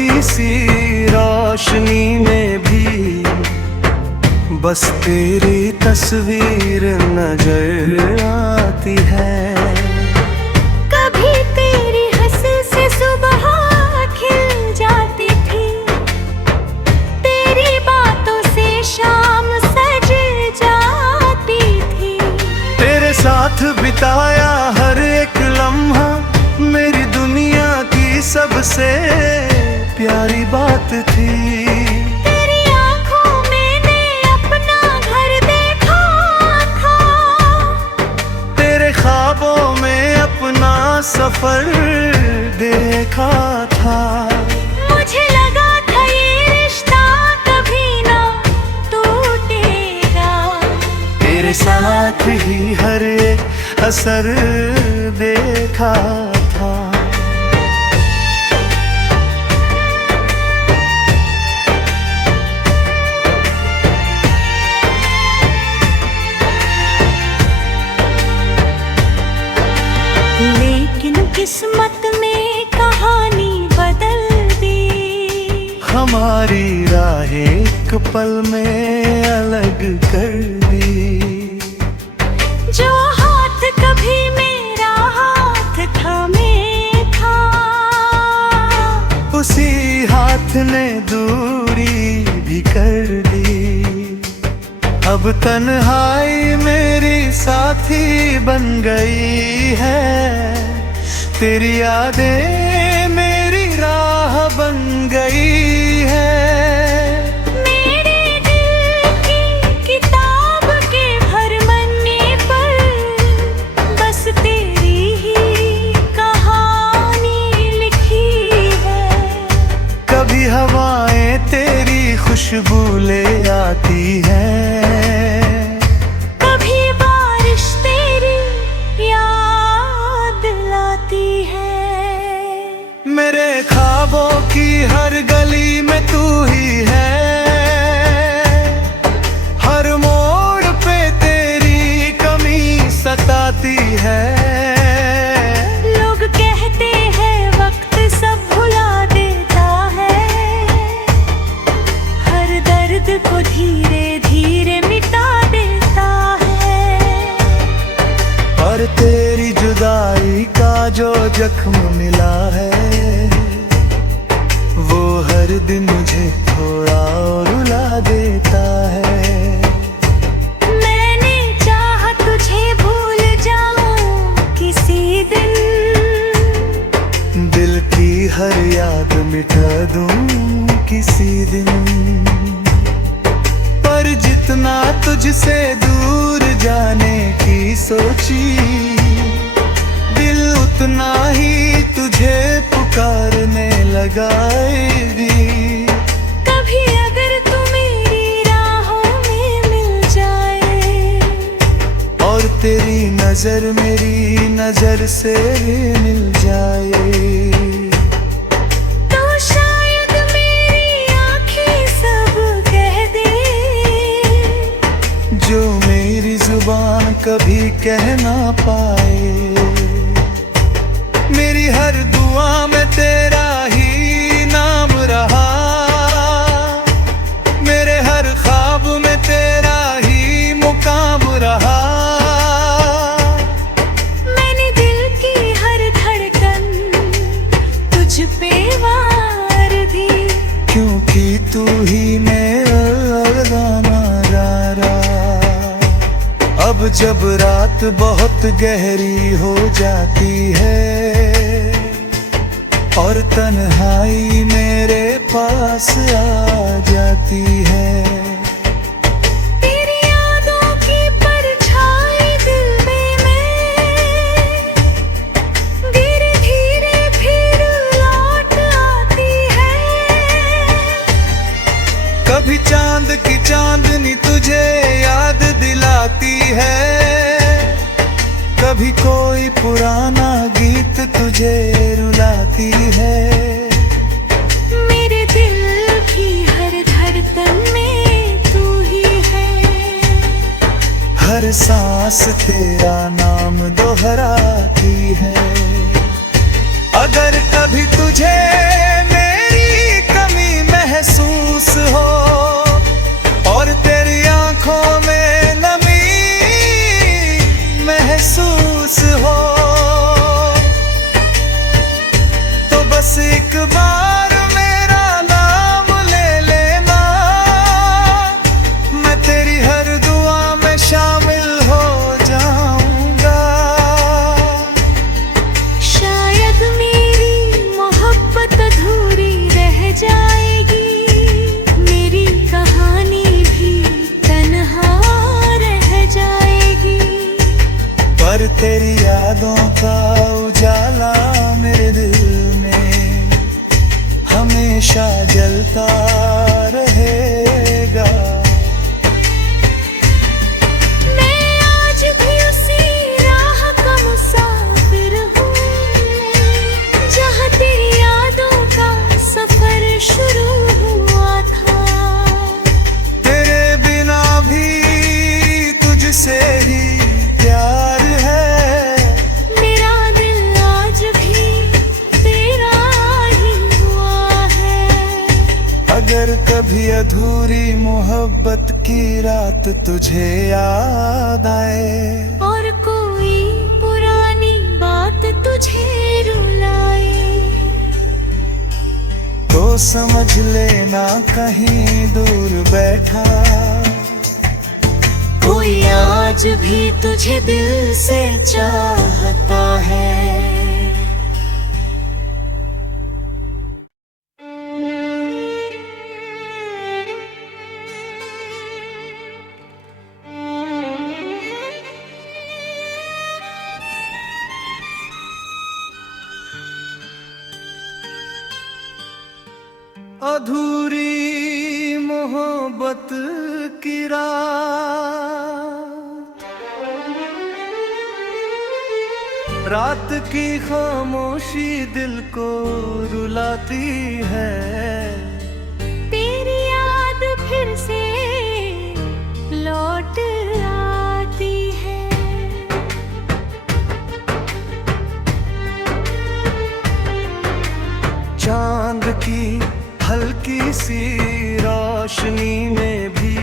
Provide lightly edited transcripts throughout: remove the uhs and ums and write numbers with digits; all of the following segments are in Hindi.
हल्की सी रोशनी में भी बस तेरी तस्वीर नजर आती है। कभी तेरी हंसी से सुबह खिल जाती थी, तेरी बातों से शाम सज जाती थी। तेरे साथ बिताया हर एक लम्हा मेरी दुनिया की सबसे प्यारी बात थी। तेरी आंखों में ने अपना घर देखा था, तेरे ख्वाबों में अपना सफर देखा था। मुझे लगा था ये रिश्ता कभी ना टूटेगा, तेरे साथ ही हर एक असर देखा था। लेकिन किस्मत में कहानी बदल दी, हमारी राहें एक पल में अलग कर दी। जो हाथ कभी मेरा हाथ थामे था, उसी हाथ ने दूरी भी कर दी। अब तन्हाई मेरी साथी बन गई है, तेरी यादें मेरी राह बन गई है। मेरे दिल की किताब के भरमन्ने पर बस तेरी ही कहानी लिखी है। कभी हवाएं तेरी खुशबू ले आती हैं, कभी बारिश तेरी याद लाती है। मेरे ख्वाबों की हर गली में तू ही है, हर मोड़ पे तेरी कमी सताती है। लोग कहते हैं वक्त सब भुला देता है, हर दर्द को धीरे धीरे मिटा देता है। पर तेरी जुदाई का जो जख्म मिला है, वो हर दिन मुझे थोड़ा और रुला देता है। मैंने चाहा तुझे भूल जाऊं किसी दिन, दिल की हर याद मिटा दूं किसी दिन। पर जितना तुझसे दूर जाने की सोची, दिल उतना ही तुझे पुकारने लगाएगी। कभी अगर तू मेरी राहों में मिल जाए, और तेरी नजर मेरी नजर से मिल जाए, तो शायद मेरी आंखें सब कह दे जो मेरी जुबान कभी कह ना पाए। मेरी हर दुआ में तेरा ही नाम रहा, मेरे हर ख्वाब में तेरा ही मुकाम रहा। मैंने दिल की हर धड़कन तुझ पे वार दी, क्योंकि तू ही मेरा गाना रा। अब जब रात बहुत गहरी हो जाती है और तन्हाई मेरे पास आ जाती है, तेरी यादों की परछाई दिल में मैं धीरे धीरे फिर लौट आती है। कभी चांद की चांदनी तुझे याद दिलाती है, कभी कोई पुराना गीत तुझे रुलाती है। मेरे दिल की हर धड़कन में तू ही है, हर सांस तेरा नाम दोहराती है। अगर कभी तुझे मेरी मायूस हो और तेरी आंखों में नमी महसूस हो, तो बस एक बार मेरा नाम ले लेना, मैं तेरी हर दुआ में शामिल हो जाऊंगा। शायद मेरी मोहब्बत अधूरी रह जाएगी, मेरी कहानी भी तन्हा रह जाएगी, पर तेरी यादों का उजाला मेरे दिल में हमेशा जलता रहेगा। मैं आज भी उसी राह का मुसाफिर हूँ, जहाँ तेरी यादों का सफर शुरू हुआ था। तेरे बिना भी तुझसे ही प्यार है, मेरा दिल आज भी तेरा ही हुआ है। अगर कभी अधूरी मोहब्बत की रात तुझे याद आए और कोई पुरानी बात तुझे रुलाए, तो समझ लेना कहीं दूर बैठा कोई आज भी तुझे दिल से चाहता है। अधूरी मोहब्बत की रात की खामोशी दिल को रुलाती है, तेरी याद फिर से लौट आती है। चांद की हल्की सी रोशनी में भी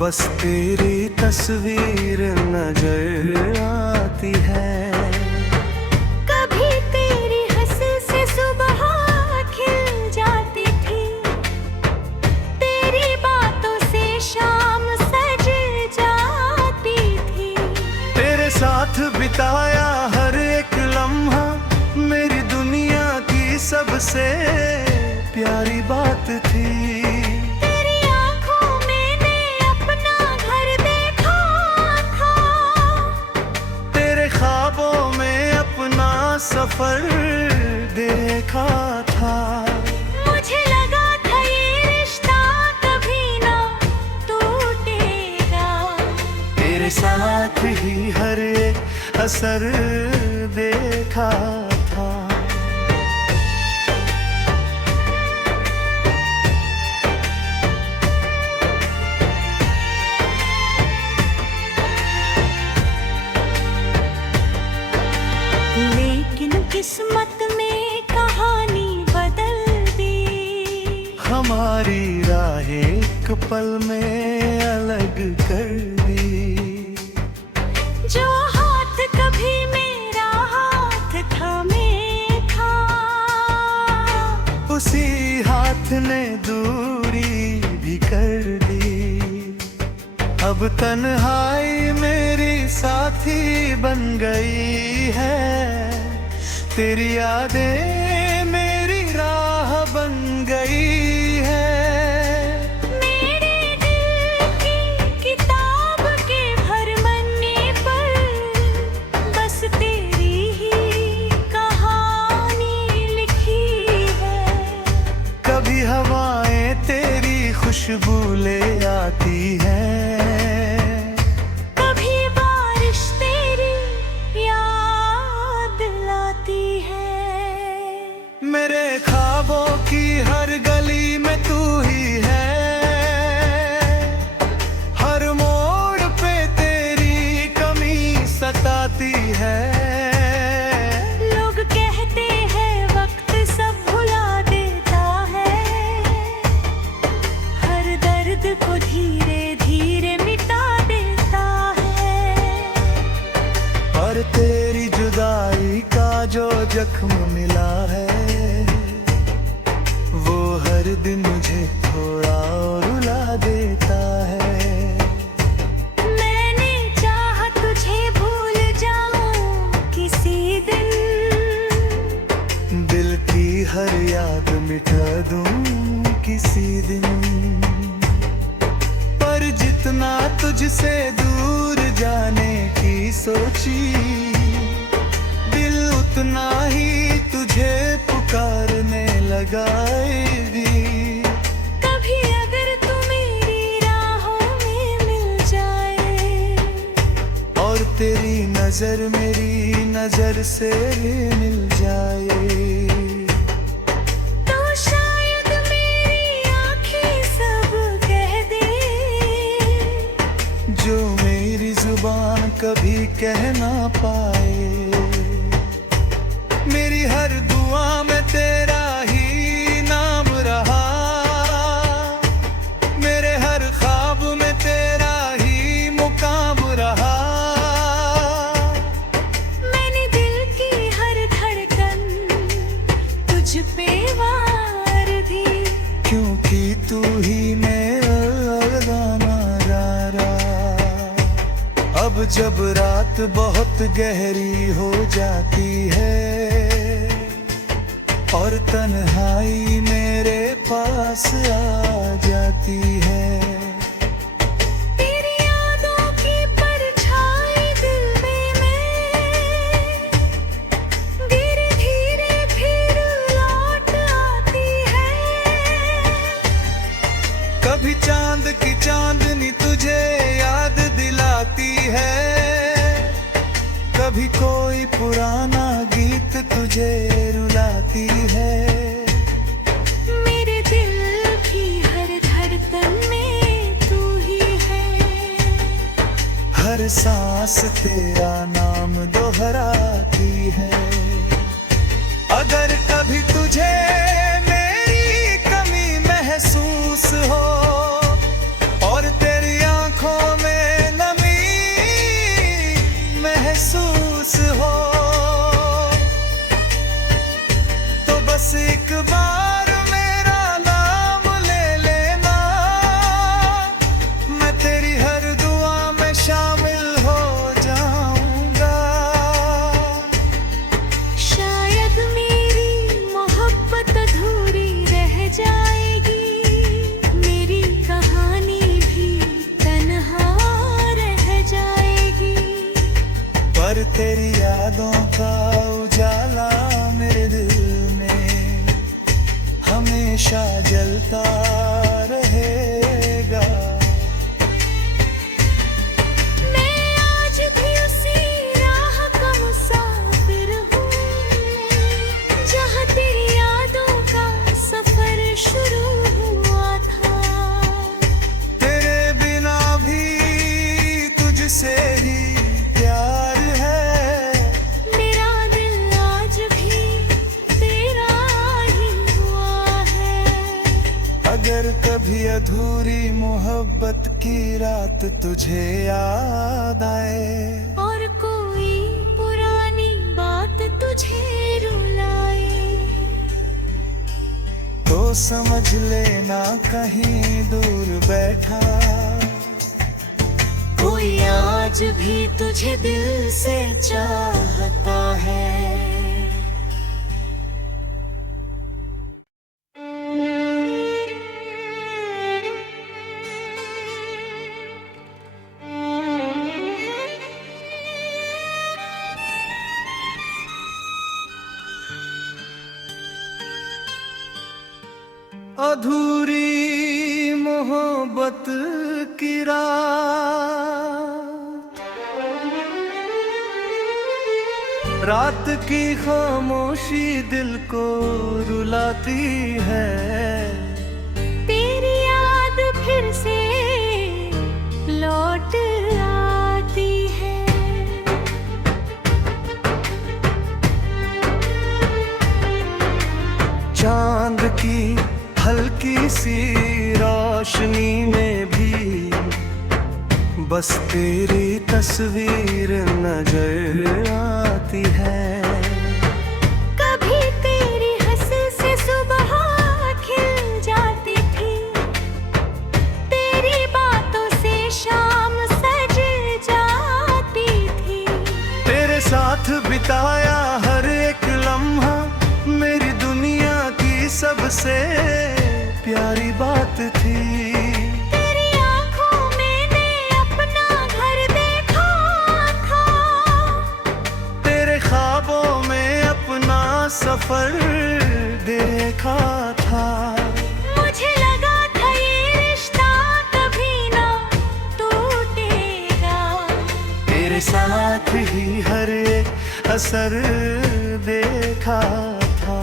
बस तेरी तस्वीर नजर आती है। कभी तेरी हंसी से सुबह खिल जाती थी, तेरी बातों से शाम सज जाती थी। तेरे साथ बिताया हर एक लम्हा मेरी दुनिया की सबसे प्यारी बात थी। तेरी आंखों में अपना घर देखा था, तेरे ख्वाबों में अपना सफर देखा था। मुझे लगा था ये रिश्ता कभी ना टूटेगा, तेरे साथ ही हर एक असर देखा था। लेकिन किस्मत में कहानी बदल दी, हमारी राहें एक पल में अलग कर दी। जो हाथ कभी मेरा हाथ थामे था, उसी हाथ ने दूरी भी कर दी। अब तन्हाई मेरी साथी बन गई है, तेरी यादें मेरी राह बन गई है। मेरे दिल की किताब के भरमन्ने पर बस तेरी ही कहानी लिखी है। कभी हवाएं तेरी खुशबू ले आती हैं, कभी बारिश तेरी याद लाती है। मेरे ख्वाबों की हर गली में तू ही है, हर मोड़ पे तेरी कमी सताती है। लोग कहते हैं वक्त सब भुला देता है, और तेरी जुदाई का जो जख्म मिला है, वो हर दिन मुझे थोड़ा और रुला देता है। मैंने चाहा तुझे भूल जाऊं किसी दिन, दिल की हर याद मिटा दूं किसी दिन, पर जितना तुझसे दूर जाने की सोची, दिल उतना ही तुझे पुकारने लगाएगी। कभी अगर तू मेरी राहों में मिल जाए, और तेरी नजर मेरी नजर से मिल जाए, तो शायद मेरी आंखें सब कह दे, जो मेरी जुबान कभी कह ना पाए। मेरी हर दुआ में तेरा ही नाम रहा, मेरे हर ख्वाब में तेरा ही मुकाम रहा। मैंने दिल की हर धड़कन तुझ पे वार दी, क्योंकि तू ही मेरा गाना रा। अब जब रात बहुत गहरी हो जाती है, और तन्हाई मेरे पास आ जाती है, तेरी यादों की परछाई दिल में मैं धीरे धीरे फिर लौट आती है। कभी चांद की चांदनी तुझे याद दिलाती है, कभी कोई पुराना गीत तुझे रुलाती है। मेरे दिल की हर धड़कन में तू ही है, हर सांस तेरा नाम दोहराती है। अगर कभी तुझे मेरी कमी महसूस हो, और तेरी आंखों में नमी महसूस हो, तो बस एक बार मेरा नाम ले लेना, मैं तेरी हर दुआ में शामिल हो जाऊंगा। शायद मेरी मोहब्बत अधूरी रह जाएगी, मेरी कहानी भी तन्हा रह जाएगी, पर तेरी यादों का उजाला मेरे दिल में हमेशा जलता रहेगा। मैं आज भी उसी राह का मुसाफिर हूँ, जहाँ तेरी यादों का सफर शुरू हुआ था। तेरे बिना भी तुझसे ही प्यार है, मेरा दिल आज भी तेरा ही हुआ है। अगर कभी अधूरी मोहब्बत की रात तुझे याद आए, और कोई पुरानी बात तुझे रुलाए, तो समझ लेना कहीं दूर बैठा कोई आज भी तुझे दिल से चाहता है। अधूरी मोहब्बत की रात की खामोशी दिल को रुलाती है। तेरी याद फिर से लौट आती है। चांद की हल्की सी रोशनी में भी बस तेरी तस्वीर नजर आती है। कभी तेरी हंसी से सुबह खिल जाती थी, तेरी बातों से शाम सज जाती थी। तेरे साथ बिताया हर एक लम्हा मेरी दुनिया की सबसे प्यारी बात थी। तेरी आंखों में ने अपना घर देखा था, तेरे ख्वाबों में अपना सफर देखा था। मुझे लगा था ये रिश्ता कभी ना टूटेगा। तेरे साथ ही हर एक असर देखा था।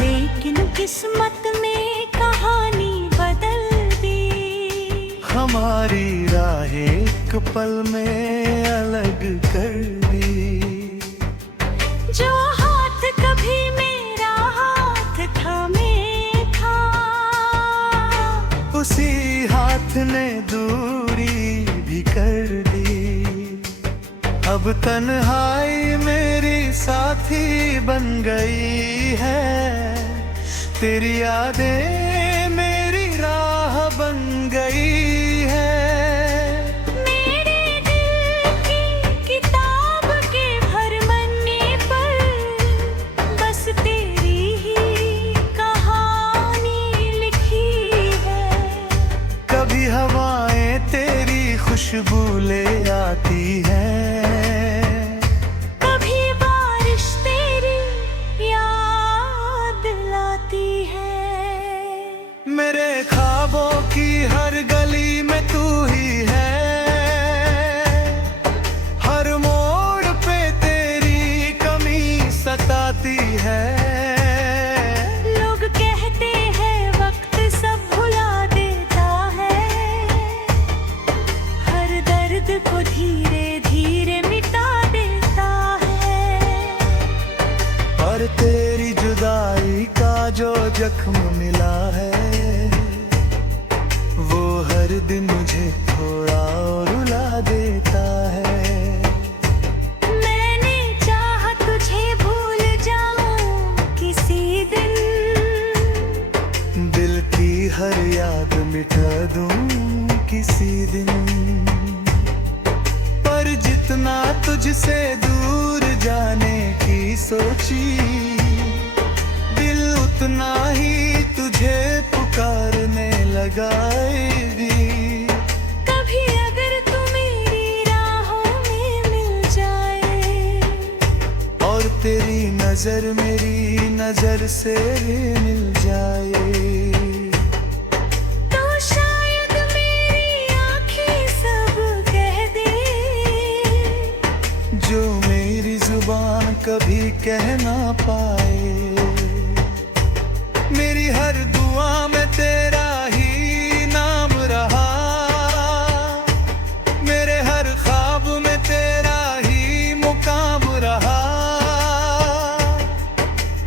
लेकिन किस्मत ने कहानी बदल दी, हमारी राहें एक पल में अलग कर दी। जो हाथ कभी मेरा हाथ थामे था, उसी हाथ ने दूरी भी कर दी। अब तन्हाई मेरी साथी बन गई है, तेरी यादें मेरी राह बन गई है। मेरे दिल की किताब के भरमन्ने पर बस तेरी ही कहानी लिखी है। कभी हवाएं तेरी खुशबू ले आती हैं, कभी बारिश तेरी याद लाती है। मेरे ख्वाबों की हर गली में तू ही है, हर मोड़ पे तेरी कमी सताती है। लोग कहते हैं वक्त सब भुला देता है, हर दर्द को धीरे धीरे मिटा देता है। और तेरी जुदाई का जो जख्म मिला है, वो हर दिन मुझे थोड़ा और रुला देता है। मैंने चाहा तुझे भूल जाऊं किसी दिन, दिल की हर याद मिटा दूं किसी दिन। पर जितना तुझसे दूर जाने की सोची, दिल उतना ही तुझे पुकारने लगाएगी। कभी अगर तू मेरी राहों में मिल जाए, और तेरी नजर मेरी नजर से मिल जाए, तो शायद मेरी आंखें सब कह दे जो मेरी जुबान कभी कह ना पाए। मेरी हर दुआ में तेरा ही नाम रहा, मेरे हर ख्वाब में तेरा ही मुकाम रहा।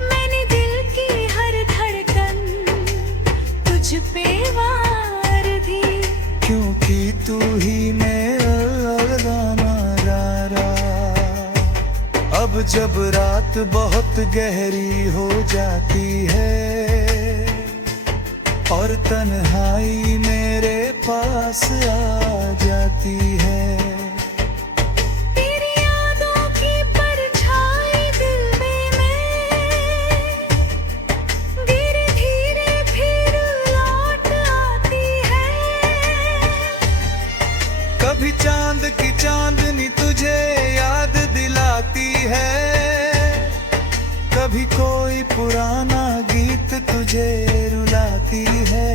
मैंने दिल की हर धड़कन तुझ पे वार दी, क्योंकि तू ही मेरा नारा। अब जब रात बहुत गहरी हो जाती है, और तन्हाई मेरे पास आ जाती है, तेरी यादों की परछाई दिल में मैं धीरे धीरे फिर लौट आती है। कभी चांद की चांदनी तुझे याद दिलाती है, कभी कोई पुराना गीत तुझे रुलाती है।